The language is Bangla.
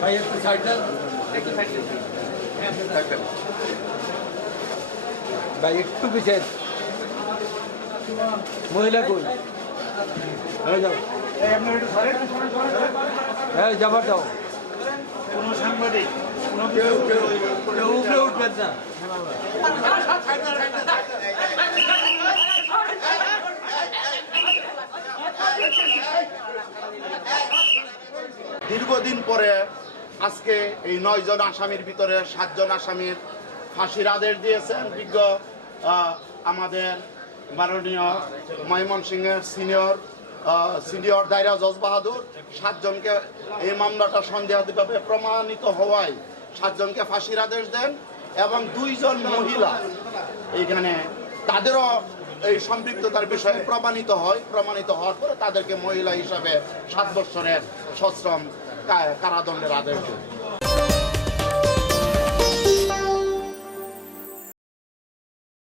ভাই একটু সাইড দেন, ভাই একটু পিছিয়ে মহিলা কই যাও, হ্যাঁ যাবার যাও, কোনো সাংবাদিক কেউ উপরে উঠবেন না। দীর্ঘদিন পরে আজকে এই 9 জন আসামির ভিতরে 7 জন আসামির ফাঁসির আদেশ দিয়েছেন বিজ্ঞ আমাদের মাননীয় ময়মনসিংহের সিনিয়র দায়রা জজ বাহাদুর। 7 জনকে এই মামলাটা সন্দেহাতীতভাবে প্রমাণিত হওয়ায় 7 জনকে ফাঁসির আদেশ দেন এবং 2 জন মহিলা এইখানে তাদেরও এই সম্পৃক্ততার বিষয়ে প্রমাণিত হওয়ার পরে তাদেরকে মহিলা হিসাবে 7 বছরের সশ্রম কারাদণ্ডের আদেশ দেন।